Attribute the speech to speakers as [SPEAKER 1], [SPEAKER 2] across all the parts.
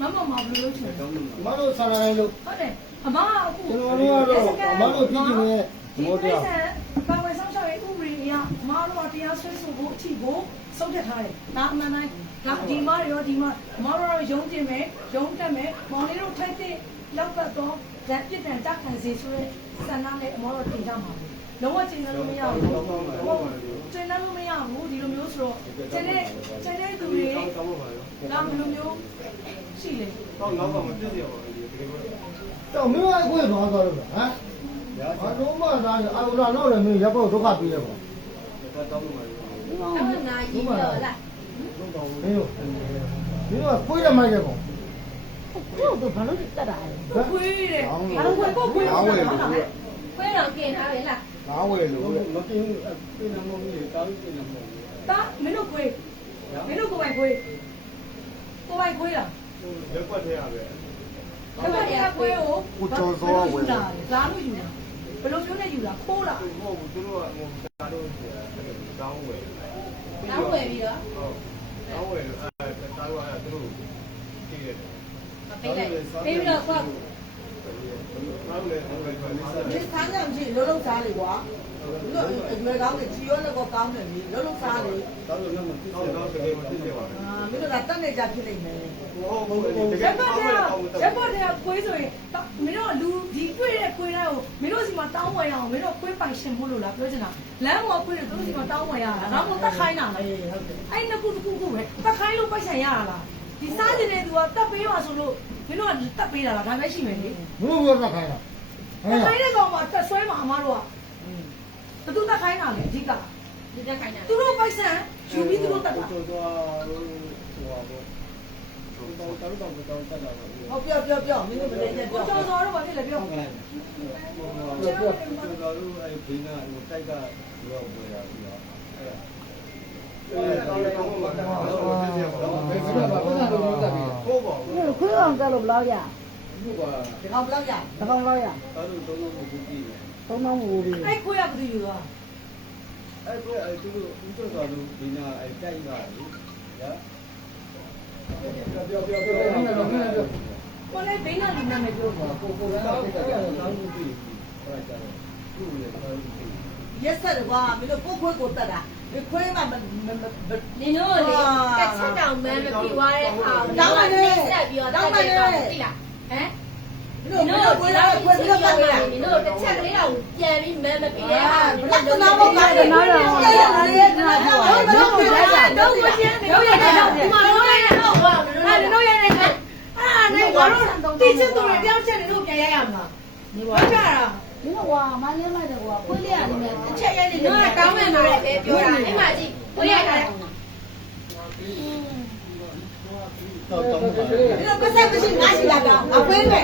[SPEAKER 1] မမမဘယ်လိုလုပ်ချင်လဲ
[SPEAKER 2] မတို့ဆန္ဒတိုင်းလို့
[SPEAKER 1] ဟုတ်တယ်အမကအခု
[SPEAKER 2] ကျွန်တော်တို့ကတော့မတို့ပြည်သူရဲ့
[SPEAKER 1] ဒီ
[SPEAKER 2] ဘော
[SPEAKER 1] ပိ
[SPEAKER 2] တရား
[SPEAKER 1] စံပါဝယ်ဆောင်ရှောက်ရေးဥပဒေအရမတို့ကတရားဆွဲဆိုဖို့အထီကိုဆုံးဖြတ်ထားတယ်ဒါအမှန်တိုင်းဒါဒီမရောဒီမမတို့တော့ယုံကြည်မယ်ယုံတက်မယ်မောင်လေးတို့ထိုက်တဲ့လောက်ပတ်တော့ဇက်ပြစ်ဒဏ်တက်ခံစေဆိုရဲဆန္ဒနဲ့အမောတို့တင်ကြမှာလုံးဝကျင်လို့မရဘူးဟုတ်ကျင်လို့မရဘူးဒီလိုမျိုးဆိုတော့ကျန်တဲ့ကျန်တဲ့သူတွေ ဒါဘယ်လိုမျိုးရှိလဲ
[SPEAKER 2] တော့မင်းကကိုယ်ဘာသွားလို့လဲဟမ်ဘာလို့မှသာအာရုံတော့လည်းမင်းရပ်ဖို့ဒုက္ခပေးရပါ
[SPEAKER 3] အမနာကြီးတော့လား
[SPEAKER 2] မင်းတို့မင်းတို့ကိုယ်ရမိုက်ရပေါ့
[SPEAKER 3] ကိုတို့ဘာလို့တက်တာလဲ
[SPEAKER 1] ခွေးတဲ့
[SPEAKER 3] ဘာလို့ကိုကို
[SPEAKER 4] ငါဝယ်လို့
[SPEAKER 3] ခွဲတော့กินထားပဲလား
[SPEAKER 4] ငါဝယ်လို့
[SPEAKER 2] မကင်းပြင်နေမလို့တားပြင်နေမလို့
[SPEAKER 1] တာမင်းတို့ခွေးမင်းတို့ကိုယ်ပိုင်ခွေး ကိုယ်ပိုင်ခွေးလား
[SPEAKER 2] ရက်ွက်ထဲရပဲ
[SPEAKER 1] ခက်ခဲခွေးကိုလာလို့ယူတာဘယ်လိုမျိုးနဲ့ယူတာခိုးလား
[SPEAKER 2] ဟုတ်ဘူးသူတို့ကဟိုတားလို့တောင်းဝယ်
[SPEAKER 3] တောင်းဝယ်ပြီးတော့
[SPEAKER 2] ဟုတ်တောင်းဝယ်အဲတားလို့အဲသူတို့တည်တယ်
[SPEAKER 3] မပေးလိုက်ပေးပြီးတော့ ကို
[SPEAKER 2] တောင်းလည်းဟိုပဲပြန်နေစား
[SPEAKER 5] ဒီစားကြမ်းကြည့်လုံးလုံးစားလေကွာလို့အရွယ်ကောင်းတယ်ကြီးရောလည်းကောကောင်းတယ်လေလုံးလုံးစားလေ
[SPEAKER 2] တောင်းလည်းမသိတော့တော့တကယ်မသိကြပါဘူး
[SPEAKER 5] အာမင်းတို့ကတက်နေကြဖြစ်နေမယ်
[SPEAKER 2] ဟုတ်ဟုတ်တက
[SPEAKER 1] ရ
[SPEAKER 2] ယ်
[SPEAKER 1] ပတ်
[SPEAKER 2] တောင်း
[SPEAKER 1] တဲ့
[SPEAKER 2] လည်းတောင်း
[SPEAKER 1] ရပတ်တဲ့ခွေးဆိုရင်မင်းတို့လူဒီတွေ့တဲ့ခွေးတိုင်းကိုမင်းတို့စီမှာတောင်းဝယ်ရအောင်မင်းတို့ခွေးပိုင်ရှင်ဖို့လို့လားပြောချင်တာလမ်းပေါ်ခွေးတွေသူတို့စီမှာတောင်းဝယ်ရတာငါကတက်ခိုင်းတာလေ
[SPEAKER 5] အေးဟုတ်တယ်
[SPEAKER 1] အဲ့နှစ်ခုတစ်ခုခုပဲတက်ခိုင်းလို့ပိုက်ဆိုင်ရတာလားဒီစားနေတဲ့သူကတက်ပေးပါဆိုလို့မင်းတို့ကတက်ပေးတာလားဒါပဲရှိမယ်လေ
[SPEAKER 2] ဘုရားကခိုင်းတာဟဲ့
[SPEAKER 1] တက်ခိုင်းတဲ့ကောင်ကတက်ဆွဲမှာအမားတို့ကဘသူတက်ခိုင်းတာလေအဓိက
[SPEAKER 3] ဒီတက်ခိုင်းတာ
[SPEAKER 1] သူတို့ပိုက်ဆံယူပြီးသူတို့တက်တာ
[SPEAKER 2] တော်တော်ဟိုဟာပေါ့တော်တော်တော်တော်တက်လာပါဘူး
[SPEAKER 5] ဟုတ်ပြောပြောပြောမင်းတို့မလေးချက်
[SPEAKER 1] ကို
[SPEAKER 5] ပြော
[SPEAKER 1] ကျော်စောတော့ဘာဖြစ်လဲပြော
[SPEAKER 2] ဟုတ်ကဲ့တော်တော်တော်တော်အဲ့ဘင်းကဟိုတိုက်ကရောပေါ်ရပြီးတော့အဲ့ဒါအဲ့ဒါတော့မှမဟုတ်ဘူးဘယ်လိုပါဘာသာလို့တက်ပြီဟုတ်ပါဘူး
[SPEAKER 5] ခွေးအောင်တက်လို့ဘယ်လောက်ရ
[SPEAKER 2] ဟုတ်ပါ
[SPEAKER 5] ဒီကောင်ဘယ်လောက်ရ
[SPEAKER 4] တစ်ကောင်လောက်ရ
[SPEAKER 2] တော်တော်တော်တော်ကိုကြည့်တယ်
[SPEAKER 4] သုံးပေါင်းမူပြီး
[SPEAKER 1] အဲ့ခွေးကဘယ်သူယူသွား
[SPEAKER 2] အဲ့ကိုအဲ့သူတို့ဦးတော်တော်လို့ဘင်းကအဲ့တိုက်ပါလေညာပြောပြောပြောပြောပြောပြော
[SPEAKER 1] ကိုလည်းဘိန်းနာလူနာနဲ့ပြောပါ
[SPEAKER 2] ကိုကိုကတော့တောင်းလို့ပြီအဲ့ဒါကျတော့သူ့ရဲ့တောင်းလို့ပြီ
[SPEAKER 5] ရက်ဆက်ကွာမင်းတို့ကိုခွေးကိုတက်တာဒီခွေးမှမ
[SPEAKER 3] နင်တို့လေတက်ချက်တောင်မန်းမပြီးွားတဲ့ဟာဆက်ပြီးတော့တက်တယ်တော့သိလား ဟမ်
[SPEAKER 5] မင်းတို့ခွေးလားခွေးပြီးတော့တက်တာ
[SPEAKER 3] နင်တို့တစ်ချက်ကလေးတော့ပြန်ပြီးမန်းမပြီးတဲ့ဟာ
[SPEAKER 5] ဘယ်တော့နာမောကားတယ်နားတော့ရရရနားတော့ဘယ်တော့ခွေးလား
[SPEAKER 1] တော့ကိုချင်းတော့ရတဲ့တော့ဒီမှာတော့ရတဲ့တော့
[SPEAKER 3] ဟုတ်ပါ
[SPEAKER 1] အဲ့တော့ရတဲ့အာနေဘာလို့တိကျသူတွေတယောက်ချက်နေလို့ပြန်ရရမှာနေပါကြတာ
[SPEAKER 4] ဒီတော့ကွာမန်းလေးလိုက်တယ်ကွာခွေးလေးရတယ်မယ်တစ်ချက်
[SPEAKER 3] ချက်ရနေတော့တောင်းမှန်လို့လည်းပြောတာအဲ့မှာကြည့်ကိုရတာ
[SPEAKER 2] တော့တော့ပါ
[SPEAKER 5] မင်းတို့ပတ်သက်မရှိငါရှိလာတော့အခွေးပဲ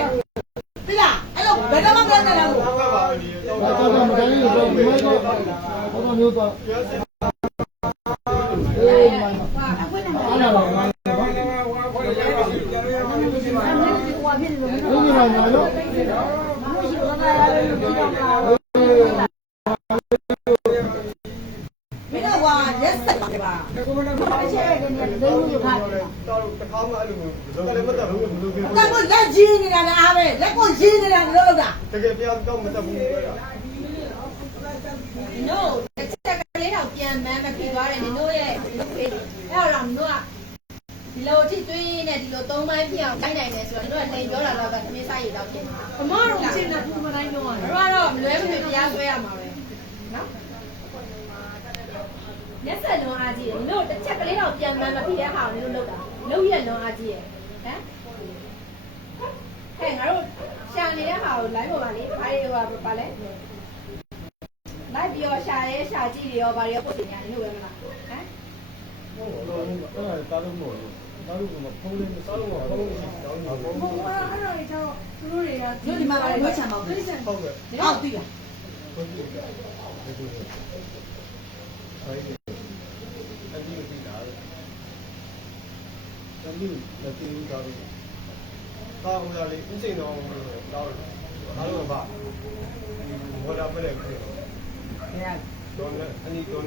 [SPEAKER 5] ပြီလားအဲ့လိုဘယ်တော့မှမတက်တော့ဘူး
[SPEAKER 2] တော့ပါပြီတော့
[SPEAKER 4] တော့တော့မတိုင်းလို့တော့ဒီမှာတော့ဘောတော့မျိုးတော့
[SPEAKER 2] ပြောစင်
[SPEAKER 4] အေးမှန်ပါ
[SPEAKER 5] အခွေးနဲ့
[SPEAKER 4] အားလာပါမှန်ပါ
[SPEAKER 2] ဟိုခွဲရပါပြီကျွန်တော်ရပါပြီ
[SPEAKER 4] ဒီမှာညာလို့
[SPEAKER 5] မရှိဘူးငါရတယ်လို့ပြောတာမ ဆက်ပါပါ
[SPEAKER 4] အချက်ရတယ်နေတယ်လို့ယူထားတယ်
[SPEAKER 2] တော့တခါမှအဲ့လိုတော့လည်းမတတ်ဘူးဘယ်လိုပြော
[SPEAKER 5] အတော့လက်ကြီးနေတာလည်းအားပဲလက်ကိုကြီးနေတာလည်းလို့တာ
[SPEAKER 2] တကယ်ပြောတော့မတတ်ဘူးပြောတာ
[SPEAKER 3] no တစ်ချက်ကလေးတော့ပြန်မန်းမပြီးသွားတယ်နင်တို့ရဲ့အဲ့တော့နင်တို့ကဒီလိုကြည့်သွင်းနဲ့ဒီလိုသုံးပိုင်းပြအောင်တိုင်းနိုင်တယ်ဆိုတော့နင်တို့ကလိန်ပြောတာတော့ကသမင်းစားရည်တော့ဖြစ်နေတာ
[SPEAKER 1] အမားတို့ချင်းနဲ့ဘူးမတိုင်းတော့ရတယ်
[SPEAKER 3] တို့ကတော့မလွဲမသွေတရားဆွဲရမှာပဲနော် ညက်ဆက်လွန်အားကြီးတယ်တို့တစ်ချက်ကလေးတော့ပြန်မှန်မဖြစ်တဲ့ဟာကိုတို့လုပ်တာလုပ်ရလွန်အားကြီးရယ်ဟမ်ဟဲ့ငါတို့ရှာနေတဲ့ဟာကို live ပေါ်ပါလေဘာတွေဟိုပါလဲ live ပြီးတော့ရှာရဲရှာကြည့်တွေရောဘာတွေရောပို့တင်ရတယ်လို့ပဲမလားဟမ်
[SPEAKER 2] ဟုတ်တော့အဲ့ဒါတားလို့မဟုတ်ဘူးတားလို့ကဖုန်းလေးမစားလို့ဖုန်းလေးတောင်းနေဟုတ်
[SPEAKER 1] ဟိုကအဲ့တော့ကျတော့သူတို့တွေက
[SPEAKER 5] တို့ဒီမှာလည်းဝှက်ချင်ပါဘူး
[SPEAKER 1] တိကျ
[SPEAKER 2] ဟုတ်ကဲ့
[SPEAKER 5] အောက်သိလား
[SPEAKER 2] ဟုတ်ကဲ့ဒါကဒီလိုအဲ့ဒီအဲ့ဒီဒီတာ အဲ့ဒီလက်တီးတာလို့ကာဟိုရလေးအင်းစိန်တော်တော့အားလုံးပါဘောဒါပဲလေ
[SPEAKER 5] ဘယ်ရ
[SPEAKER 2] တော့လည်းအနီတော့